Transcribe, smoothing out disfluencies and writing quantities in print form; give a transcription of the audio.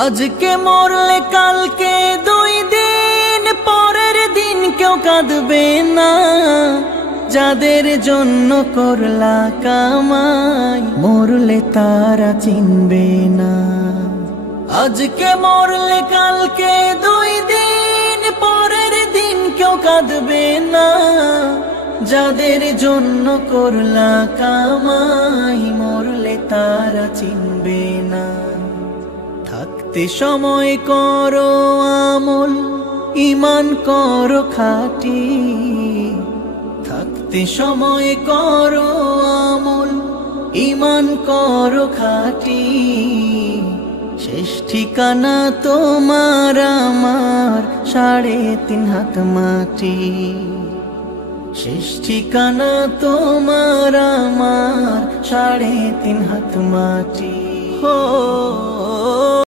আজকে মরলে কালকে 2 দিন পরের দিন কেউ কাঁদবে না। যাদের জন্য করলা কামাই মরলে তারা চিনবে না। আজকে মরলে কালকে 2 দিন পরের দিন কেউ কাঁদবে না। যাদের জন্য করলা কামাই মরলে তারা চিনবে না। থাকতে সময় করো আমল, ঈমান করো খাঁটি। থাকতে সময় করো আমল, ঈমান করো খাঁটি। শেষ ঠিকানা তোমার আমার 3.5 হাত মাটি। শেষ ঠিকানা তোমার আমার 3.5 হাত মাটি।